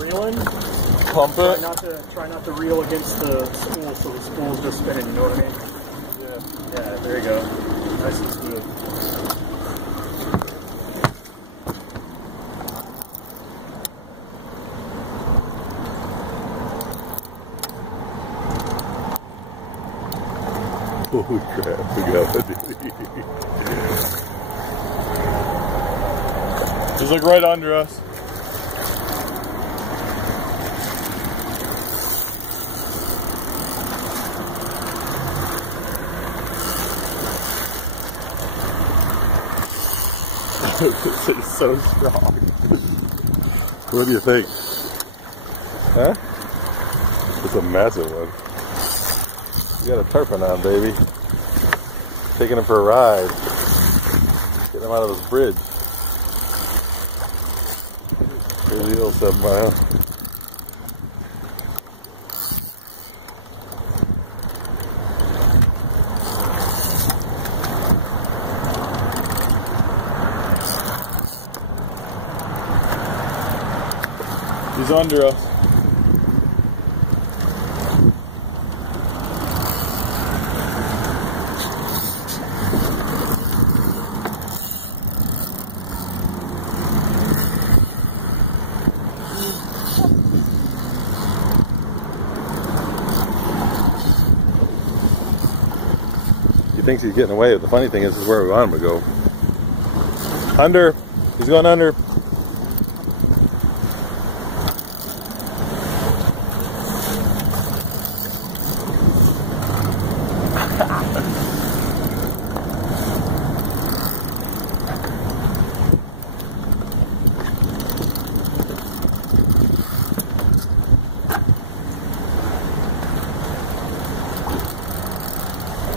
reeling, pump it. Try not to reel against the spool, so the spool's just spinning. You know what I mean? Yeah. Yeah. There you go. Nice and smooth. Holy crap! We got it. He's like right under us. It's so strong. What do you think? Huh? It's a massive one. You got a tarpon on, baby. Taking him for a ride. Getting him out of this bridge. Here's the old 7 mile. He's under us. He thinks he's getting away, but the funny thing is, this is where we want him to go. Under. He's going under.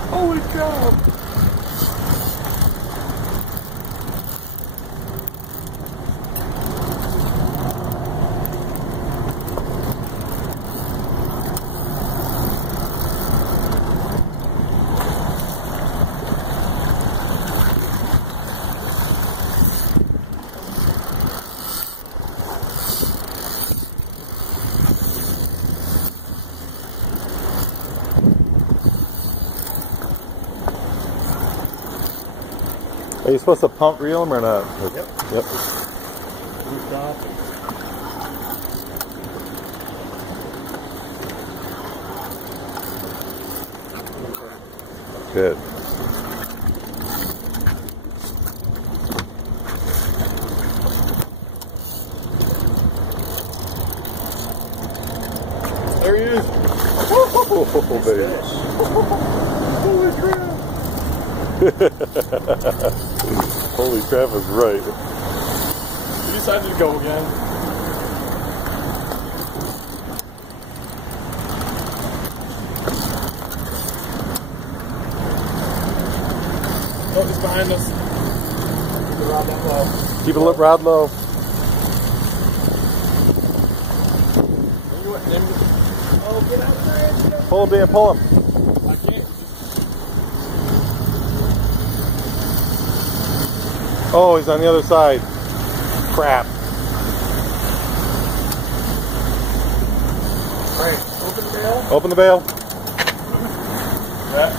Holy cow! Are you supposed to pump reel them or not? Yep. Yep. Good. There he is. Oh, baby. Holy crap. Holy crap is right. He decided to go again. Oh, he's behind us. Keep the rod low. Keep the rod low. Oh, get out of there. Pull him, Dan, pull him. I can't. Oh, he's on the other side. Crap. Alright, open the bail. Open the bail. Yeah.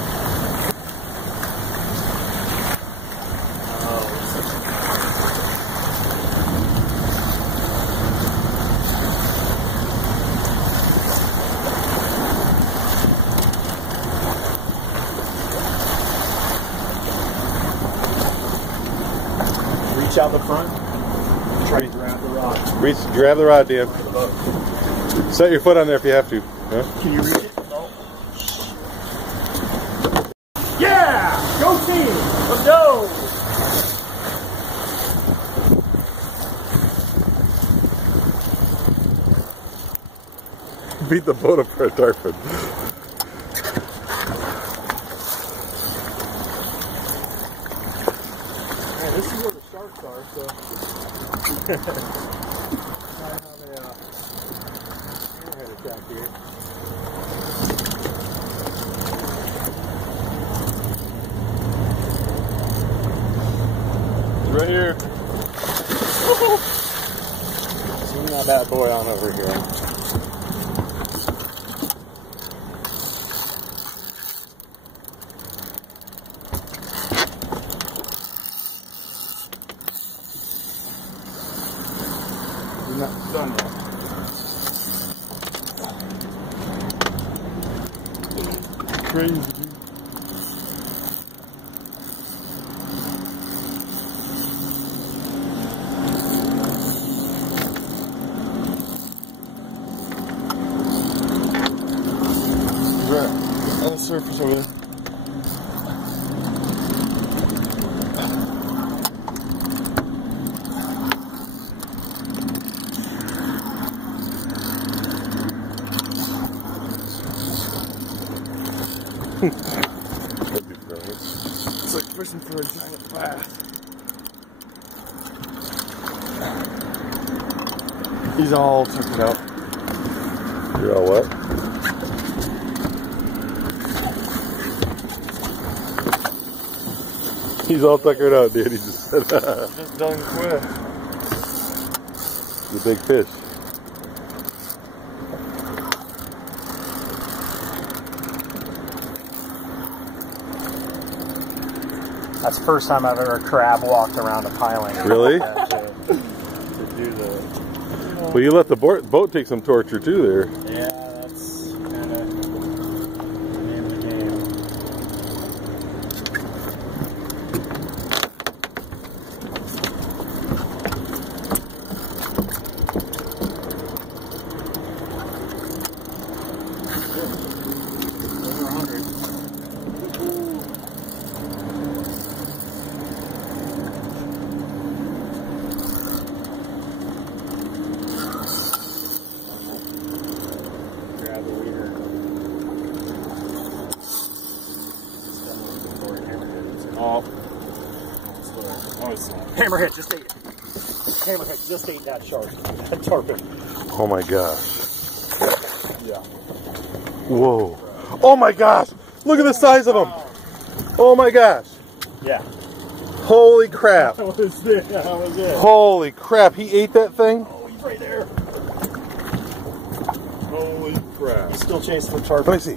Reach out the front. Try to grab the rod. Grab the rod, Dan. Set your foot on there if you have to. Huh? Can you reach it? No. Yeah! Go team! Let's go! Beat the boat up for a tarpon. This is where the sharks are, so I have a spearhead attack here. He's right here. Not bad. bad boy on over here. You're not done yet. Crazy, dude. Right on the surface over there. That'd be brilliant. It's like fishing for a giant bass. He's all tuckered out. You're all what? He's all tuckered out, dude. He just said, Just done quick. the big fish. That's the first time I've ever crab walked around a piling. Really? to do the. Well, you let the boat take some torture too there. Yeah, that's kind of the name of the game. Over 100. Grab the leader. Oh, hammerhead just ate it. Hammerhead just ate that shark. That tarpon. Oh my gosh. Yeah. Whoa. Oh my gosh. Look at the size of him. Oh my gosh. Yeah. Holy crap. That was it. That was it. Holy crap. He ate that thing? Oh, he's right there. Holy crap. He's still chasing the Let tarpon. me see.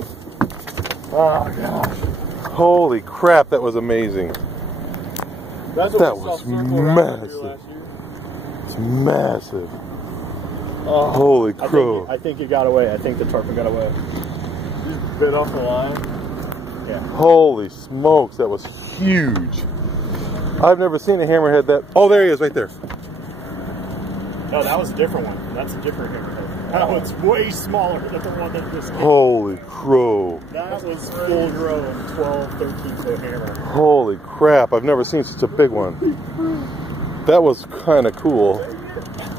Oh, gosh. Holy crap. That was amazing. That's what That we was saw circle around massive. here last year. It's massive. Oh, Holy crow. I think it got away. I think the tarpon got away. Just bit off the line. Yeah. Holy smokes. That was huge. I've never seen a hammerhead that. Oh, there he is right there. No, that was a different one. That's a different hammerhead. That one's way smaller than the one that just came. Holy crow. That was full grown 12, 13 foot hammer. Holy crap. I've never seen such a big one. That was kind of cool.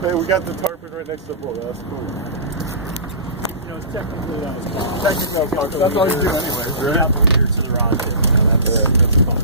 Hey, we got the tarpon right next to the boat. That's cool. You know, technically that was fun. Technically that was fun. That's all you do anyways, right? We got the leader to the rod tip. That's fun.